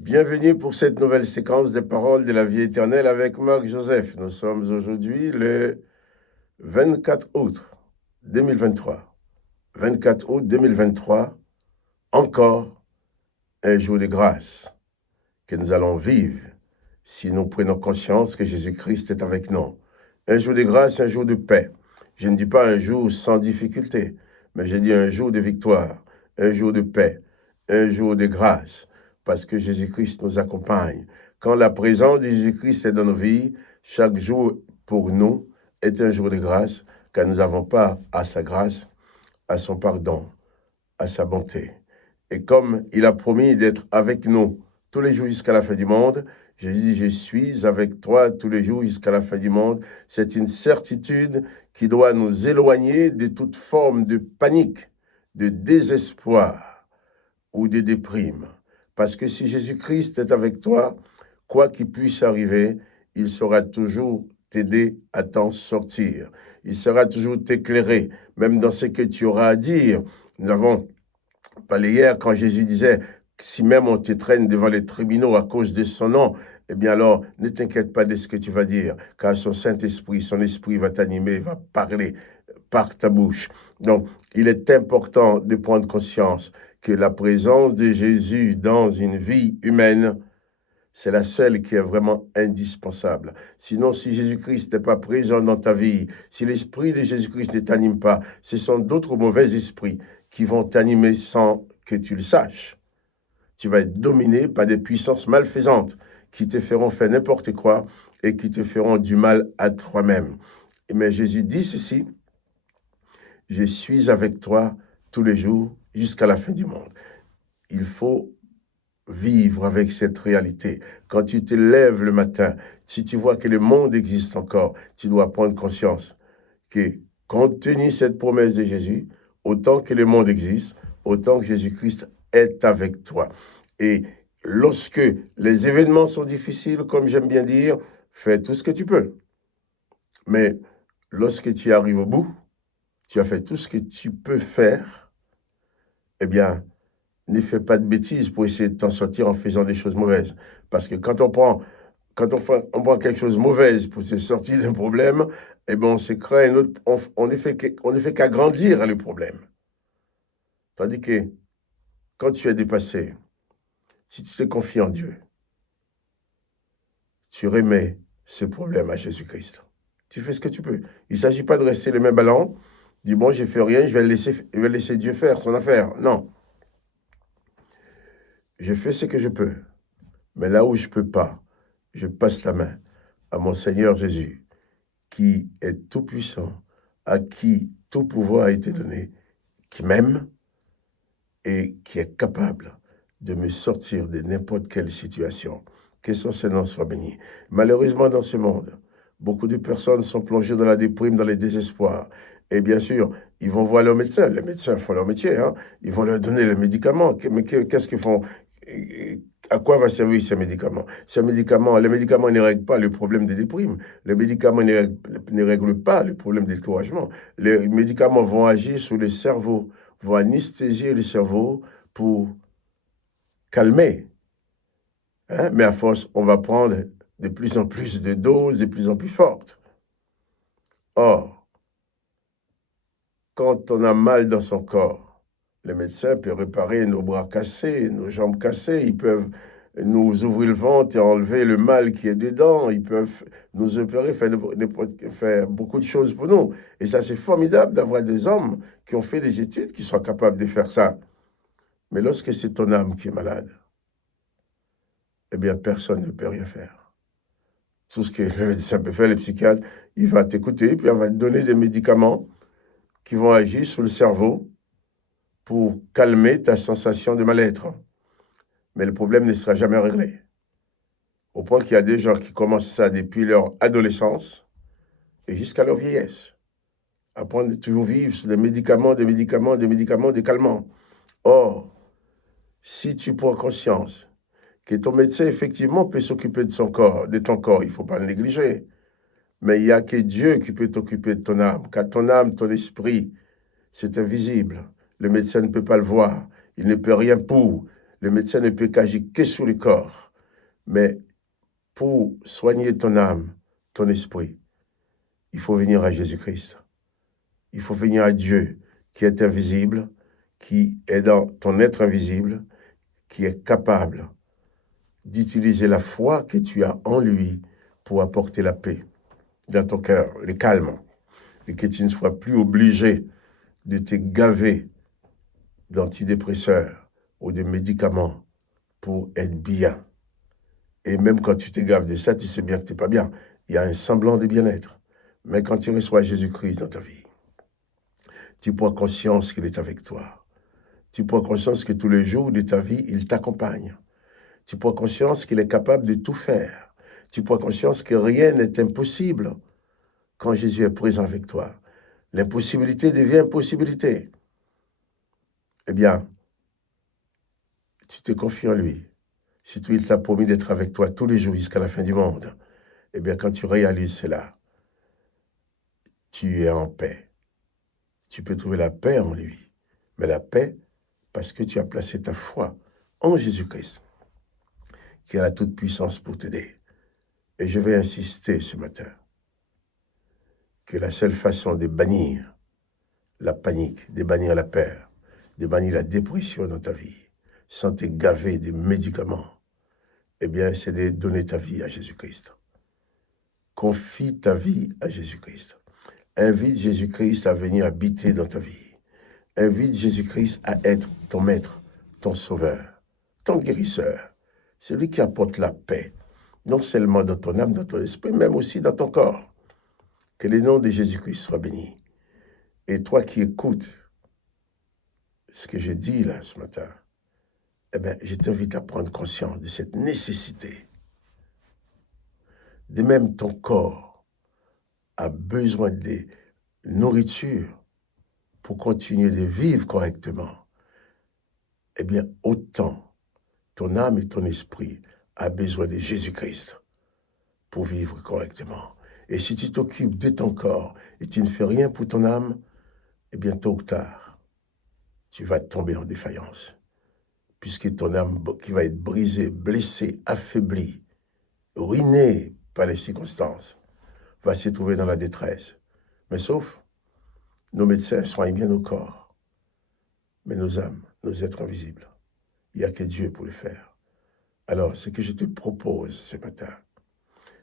Bienvenue pour cette nouvelle séquence des paroles de la vie éternelle avec Marc Joseph. Nous sommes aujourd'hui le 24 août 2023. 24 août 2023, encore un jour de grâce que nous allons vivre si nous prenons conscience que Jésus-Christ est avec nous. Un jour de grâce, un jour de paix. Je ne dis pas un jour sans difficulté, mais je dis un jour de victoire, un jour de paix, un jour de grâce, parce que Jésus-Christ nous accompagne. Quand la présence de Jésus-Christ est dans nos vies, chaque jour pour nous est un jour de grâce, car nous n'avons pas à sa grâce, à son pardon, à sa bonté. Et comme il a promis d'être avec nous tous les jours jusqu'à la fin du monde, Jésus dit, je suis avec toi tous les jours jusqu'à la fin du monde. C'est une certitude qui doit nous éloigner de toute forme de panique, de désespoir ou de déprime. Parce que si Jésus-Christ est avec toi, quoi qu'il puisse arriver, il saura toujours t'aider à t'en sortir. Il sera toujours t'éclairer, même dans ce que tu auras à dire. Nous avons parlé hier quand Jésus disait, si même on te traîne devant les tribunaux à cause de son nom, eh bien alors, ne t'inquiète pas de ce que tu vas dire, car son Saint-Esprit, son Esprit va t'animer, va parler par ta bouche. Donc, il est important de prendre conscience que la présence de Jésus dans une vie humaine, c'est la seule qui est vraiment indispensable. Sinon, si Jésus-Christ n'est pas présent dans ta vie, si l'Esprit de Jésus-Christ ne t'anime pas, ce sont d'autres mauvais esprits qui vont t'animer sans que tu le saches. Tu vas être dominé par des puissances malfaisantes qui te feront faire n'importe quoi et qui te feront du mal à toi-même. Mais Jésus dit ceci, je suis avec toi tous les jours jusqu'à la fin du monde. Il faut vivre avec cette réalité. Quand tu te lèves le matin, si tu vois que le monde existe encore, tu dois prendre conscience que, compte tenu de cette promesse de Jésus, autant que le monde existe, autant que Jésus-Christ est avec toi. Et lorsque les événements sont difficiles, comme j'aime bien dire, fais tout ce que tu peux. Mais lorsque tu arrives au bout, tu as fait tout ce que tu peux faire, eh bien, ne fais pas de bêtises pour essayer de t'en sortir en faisant des choses mauvaises. Parce que quand on prend quelque chose de mauvaise pour se sortir d'un problème, eh bien, on se crée un autre, on ne fait qu'agrandir le problème. Tandis que quand tu es dépassé, si tu te confies en Dieu, tu remets ce problème à Jésus-Christ. Tu fais ce que tu peux. Il ne s'agit pas de rester les mains ballants, dire bon, je ne fais rien, je vais laisser Dieu faire son affaire. Non. Je fais ce que je peux. Mais là où je ne peux pas, je passe la main à mon Seigneur Jésus, qui est tout-puissant, à qui tout pouvoir a été donné, qui m'aime et qui est capable de me sortir de n'importe quelle situation. Que son Seigneur soit béni. Malheureusement, dans ce monde, beaucoup de personnes sont plongées dans la déprime, dans le désespoir. Et bien sûr, ils vont voir leur médecin. Les médecins font leur métier. Ils vont leur donner les médicaments. Mais qu'est-ce qu'ils font? À quoi va servir ces médicaments? Les médicaments ne règlent pas le problème des déprimes. Les médicaments ne règlent pas le problème du découragement. Les médicaments vont agir sur le cerveau, vont anesthésier le cerveau pour calmer. Mais à force, on va prendre de plus en plus de doses, de plus en plus fortes. Or, quand on a mal dans son corps, les médecins peuvent réparer nos bras cassés, nos jambes cassées, ils peuvent nous ouvrir le ventre et enlever le mal qui est dedans, ils peuvent nous opérer, faire beaucoup de choses pour nous. Et ça, c'est formidable d'avoir des hommes qui ont fait des études, qui sont capables de faire ça. Mais lorsque c'est ton âme qui est malade, eh bien, personne ne peut rien faire. Tout ce que le médecin peut faire, le psychiatre, il va t'écouter, puis il va te donner des médicaments qui vont agir sur le cerveau pour calmer ta sensation de mal-être. Mais le problème ne sera jamais réglé. Au point qu'il y a des gens qui commencent ça depuis leur adolescence et jusqu'à leur vieillesse. Apprendre de toujours vivre sur des médicaments, des calmants. Or, si tu prends conscience que ton médecin, effectivement, peut s'occuper de ton corps, il ne faut pas le négliger. Mais il n'y a que Dieu qui peut t'occuper de ton âme, car ton âme, ton esprit, c'est invisible. Le médecin ne peut pas le voir. Il ne peut rien pour. Le médecin ne peut qu'agir que sur le corps. Mais pour soigner ton âme, ton esprit, il faut venir à Jésus-Christ. Il faut venir à Dieu qui est invisible, qui est dans ton être invisible, qui est capable d'utiliser la foi que tu as en lui pour apporter la paix dans ton cœur, le calme, et que tu ne sois plus obligé de te gaver d'antidépresseurs ou de médicaments pour être bien. Et même quand tu te gaves de ça, tu sais bien que tu n'es pas bien. Il y a un semblant de bien-être. Mais quand tu reçois Jésus-Christ dans ta vie, tu prends conscience qu'il est avec toi. Tu prends conscience que tous les jours de ta vie, il t'accompagne. Tu prends conscience qu'il est capable de tout faire. Tu prends conscience que rien n'est impossible quand Jésus est présent avec toi. L'impossibilité devient possibilité. Eh bien, tu te confies en lui. Surtout, il t'a promis d'être avec toi tous les jours jusqu'à la fin du monde. Eh bien, quand tu réalises cela, tu es en paix. Tu peux trouver la paix en lui. Mais la paix, parce que tu as placé ta foi en Jésus-Christ, qui a la toute-puissance pour t'aider. Et je vais insister ce matin que la seule façon de bannir la panique, de bannir la peur, de bannir la dépression dans ta vie, sans te gaver des médicaments, eh bien, c'est de donner ta vie à Jésus-Christ. Confie ta vie à Jésus-Christ. Invite Jésus-Christ à venir habiter dans ta vie. Invite Jésus-Christ à être ton maître, ton sauveur, ton guérisseur, celui qui apporte la paix, non seulement dans ton âme, dans ton esprit, même aussi dans ton corps. Que le nom de Jésus-Christ soit béni. Et toi qui écoutes ce que j'ai dit là ce matin, eh bien, je t'invite à prendre conscience de cette nécessité. De même, ton corps a besoin de nourriture pour continuer de vivre correctement. Eh bien, autant ton âme et ton esprit a besoin de Jésus-Christ pour vivre correctement. Et si tu t'occupes de ton corps et tu ne fais rien pour ton âme, eh bien, tôt ou tard, tu vas tomber en défaillance. Puisque ton âme qui va être brisée, blessée, affaiblie, ruinée par les circonstances, va se trouver dans la détresse. Mais sauf, nos médecins soignent bien nos corps, mais nos âmes, nos êtres invisibles, il n'y a que Dieu pour le faire. Alors, ce que je te propose ce matin,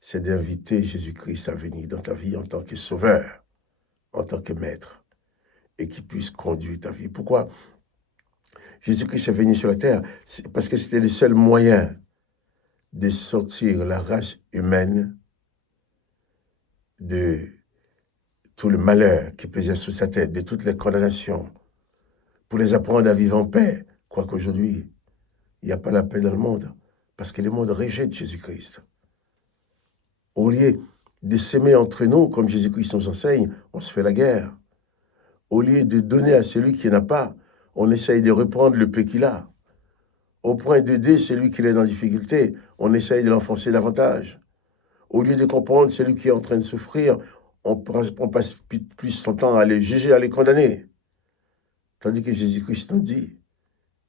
c'est d'inviter Jésus-Christ à venir dans ta vie en tant que sauveur, en tant que maître, et qui puisse conduire ta vie. Pourquoi Jésus-Christ est venu sur la terre? C'est parce que c'était le seul moyen de sortir la race humaine de tout le malheur qui pesait sur sa tête, de toutes les condamnations, pour les apprendre à vivre en paix. Quoique aujourd'hui, il n'y a pas la paix dans le monde, parce que le monde rejette Jésus-Christ. Au lieu de s'aimer entre nous, comme Jésus-Christ nous enseigne, on se fait la guerre. Au lieu de donner à celui qui n'a pas, on essaye de reprendre le peu qu'il a. Au point d'aider celui qui est dans difficulté, on essaye de l'enfoncer davantage. Au lieu de comprendre celui qui est en train de souffrir, on passe plus son temps à les juger, à les condamner. Tandis que Jésus-Christ nous dit,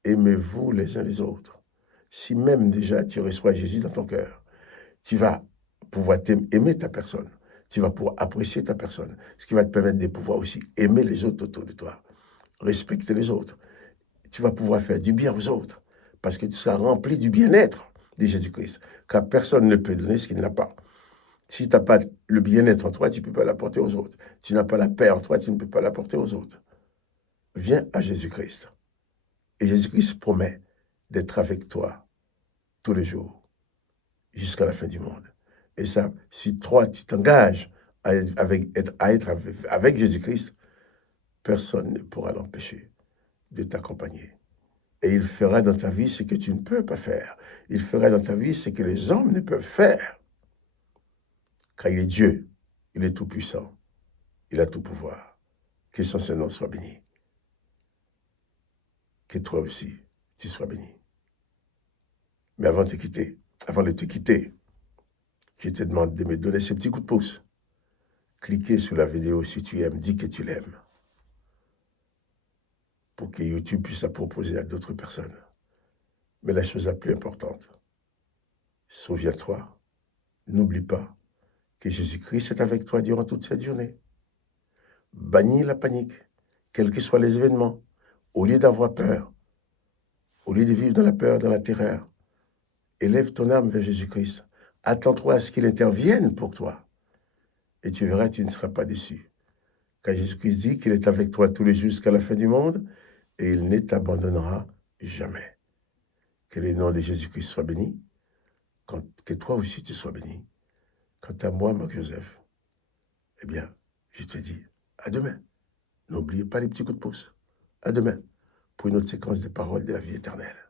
aimez-vous les uns les autres. Si même déjà tu reçois Jésus dans ton cœur, tu vas pouvoir aimer ta personne. Tu vas pouvoir apprécier ta personne. Ce qui va te permettre de pouvoir aussi aimer les autres autour de toi. Respecter les autres. Tu vas pouvoir faire du bien aux autres. Parce que tu seras rempli du bien-être de Jésus-Christ. Car personne ne peut donner ce qu'il n'a pas. Si tu n'as pas le bien-être en toi, tu ne peux pas l'apporter aux autres. Tu n'as pas la paix en toi, tu ne peux pas l'apporter aux autres. Viens à Jésus-Christ. Et Jésus-Christ promet d'être avec toi tous les jours, jusqu'à la fin du monde. Et ça, si toi, tu t'engages à être avec Jésus-Christ, personne ne pourra l'empêcher de t'accompagner. Et il fera dans ta vie ce que tu ne peux pas faire. Il fera dans ta vie ce que les hommes ne peuvent faire. Car il est Dieu, il est tout-puissant, il a tout pouvoir. Que son Saint-Nom soit béni. Que toi aussi, tu sois béni. Mais avant de te quitter, je te demande de me donner ce petit coup de pouce. Cliquez sur la vidéo si tu aimes, dis que tu l'aimes. Pour que YouTube puisse la proposer à d'autres personnes. Mais la chose la plus importante, souviens-toi, n'oublie pas que Jésus-Christ est avec toi durant toute cette journée. Bannis la panique, quels que soient les événements. Au lieu d'avoir peur, au lieu de vivre dans la peur, dans la terreur, élève ton âme vers Jésus-Christ. Attends-toi à ce qu'il intervienne pour toi. Et tu verras, tu ne seras pas déçu. Car Jésus-Christ dit qu'il est avec toi tous les jours jusqu'à la fin du monde et il ne t'abandonnera jamais. Que le nom de Jésus-Christ soit béni, que toi aussi tu sois béni. Quant à moi, Marc-Joseph, eh bien, je te dis à demain. N'oubliez pas les petits coups de pouce. À demain pour une autre séquence de paroles de la vie éternelle.